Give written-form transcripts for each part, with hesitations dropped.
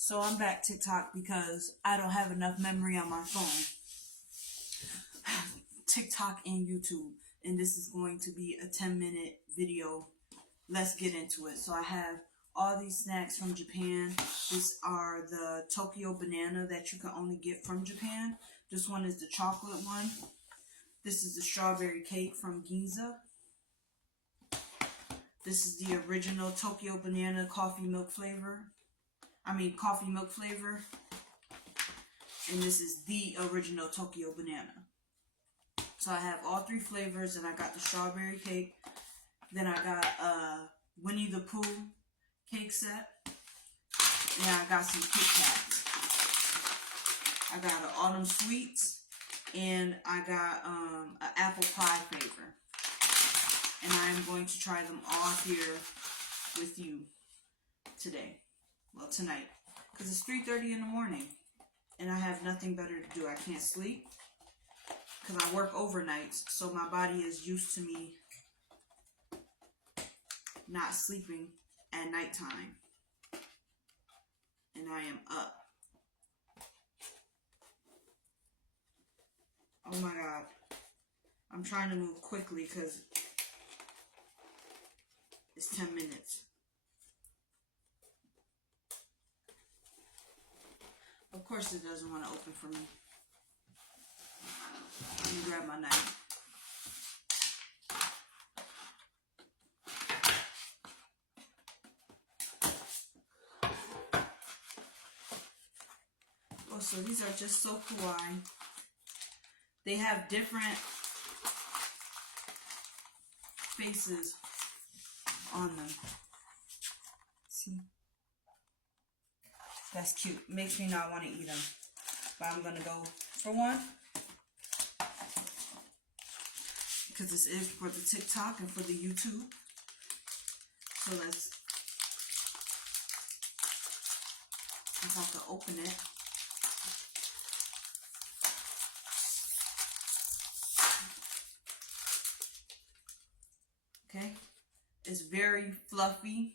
So I'm back TikTok because I don't have enough memory on my phone. TikTok and YouTube. And this is going to be a 10-minute video. Let's get into it. So I have all these snacks from Japan. These are the Tokyo banana that you can only get from Japan. This one is the chocolate one. This is the strawberry cake from Ginza. This is the original Tokyo banana coffee milk flavor. And this is the original Tokyo banana. So I have all three flavors, and I got the strawberry cake. Then I got Winnie the Pooh cake set. And I got some Kit Kats. I got an autumn sweets, and I got an apple pie flavor. And I am going to try them all here with you today. Well, tonight. Because it's 3:30 in the morning. And I have nothing better to do. I can't sleep. Because I work overnights. So my body is used to me not sleeping at nighttime. And I am up. Oh my God. I'm trying to move quickly because it's 10 minutes. Of course it doesn't want to open for me. Let me grab my knife. Oh, so these are just so kawaii. They have different faces on them. See? That's cute. Makes me not want to eat them. But I'm going to go for one. Because this is for the TikTok and for the YouTube. So let's have to open it. Okay. It's very fluffy,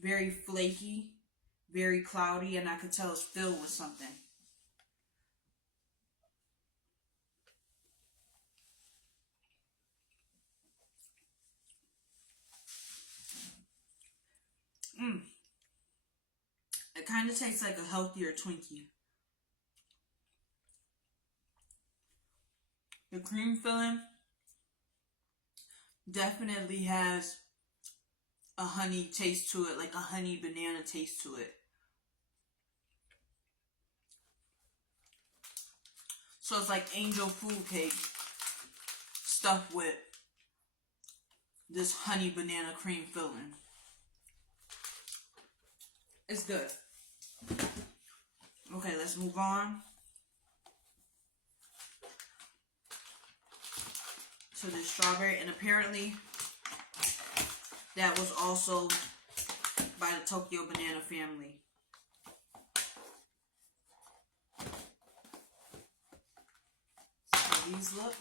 very flaky, very cloudy, and I could tell it's filled with something. It kind of tastes like a healthier Twinkie. The cream filling definitely has a honey taste to it, like a honey banana taste to it. So it's like angel food cake stuffed with this honey banana cream filling. It's good. Okay, let's move on to the strawberry. And apparently that was also by the Tokyo banana family. So these look.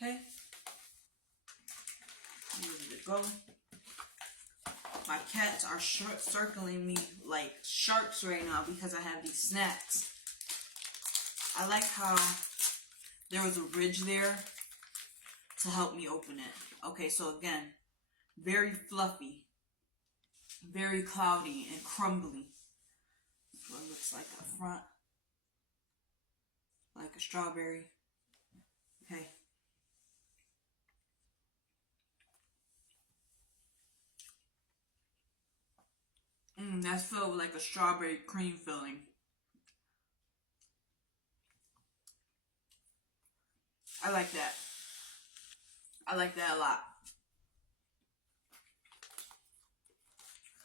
Okay. Ready to go. My cats are circling me like sharks right now because I have these snacks. I like how there was a ridge there to help me open it. Okay, so again, very fluffy, very cloudy and crumbly. That's what it looks like up front. Like a strawberry. Okay. That's filled with like a strawberry cream filling. I like that. I like that a lot.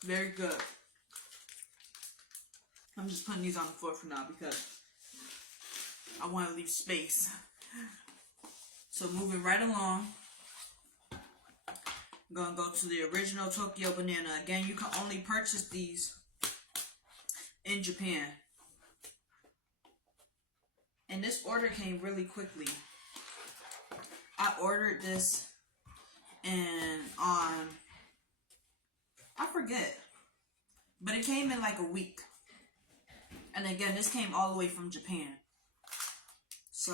Very good. I'm just putting these on the floor for now because I want to leave space. So moving right along. I'm going to go to the original Tokyo banana. Again, you can only purchase these in Japan. And this order came really quickly. I ordered this and on, I forget, But it came in like a week. And again, this came all the way from Japan. So,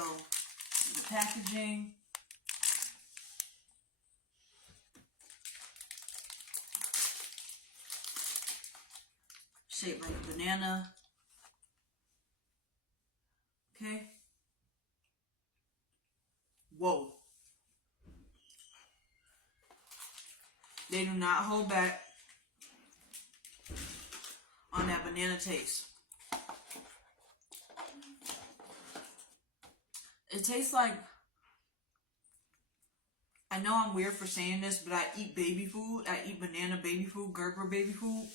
the packaging. Shaped like a banana. Okay. Whoa. They do not hold back on that banana taste. It tastes like, I know I'm weird for saying this, but I eat baby food. I eat banana baby food, Gerber baby food.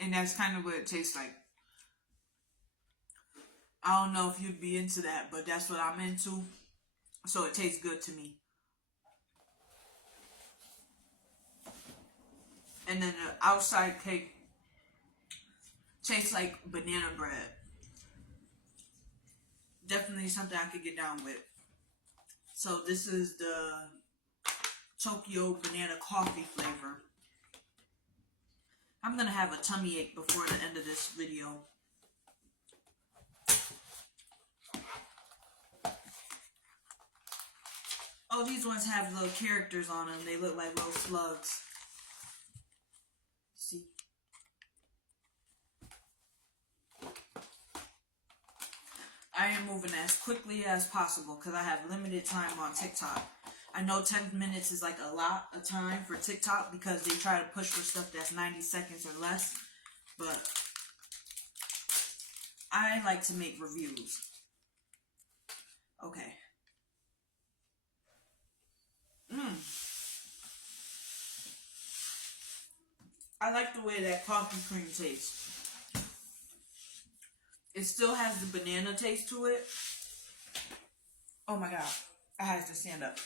And that's kind of what it tastes like. I don't know if you'd be into that, but that's what I'm into. So it tastes good to me. And then the outside cake tastes like banana bread. Definitely something I could get down with. So this is the Tokyo banana coffee flavor. I'm gonna have a tummy ache before the end of this video. Oh, these ones have little characters on them. They look like little slugs. See? I am moving as quickly as possible because I have limited time on TikTok. I know 10 minutes is like a lot of time for TikTok because they try to push for stuff that's 90 seconds or less. But I like to make reviews. Okay. I like the way that coffee cream tastes. It still has the banana taste to it. Oh my god. I had to stand up.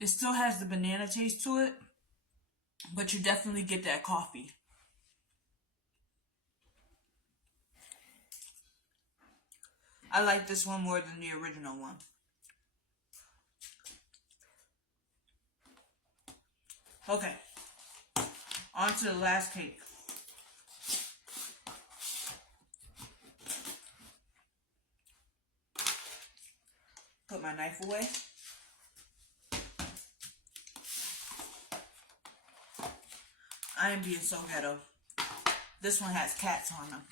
It still has the banana taste to it, but you definitely get that coffee. I like this one more than the original one. Okay. On to the last cake. Put my knife away. I am being so ghetto. This one has cats on them.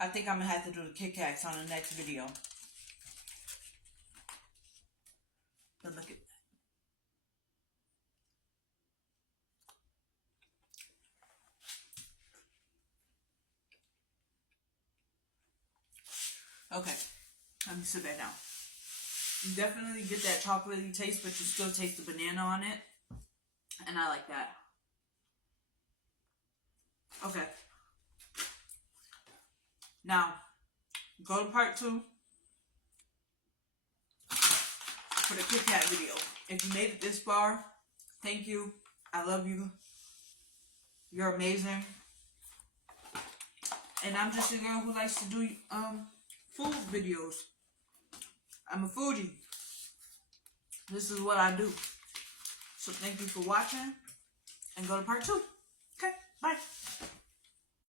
I think I'm going to have to do the Kit Kats on the next video. But look at that. Okay, let me sit back down. You definitely get that chocolatey taste, but you still taste the banana on it. And I like that. Okay. Now, go to part 2 for the Kit Kat video. If you made it this far, thank you. I love you. You're amazing. And I'm just a girl who likes to do food videos. I'm a foodie. This is what I do. So thank you for watching. And go to part 2. Okay, bye.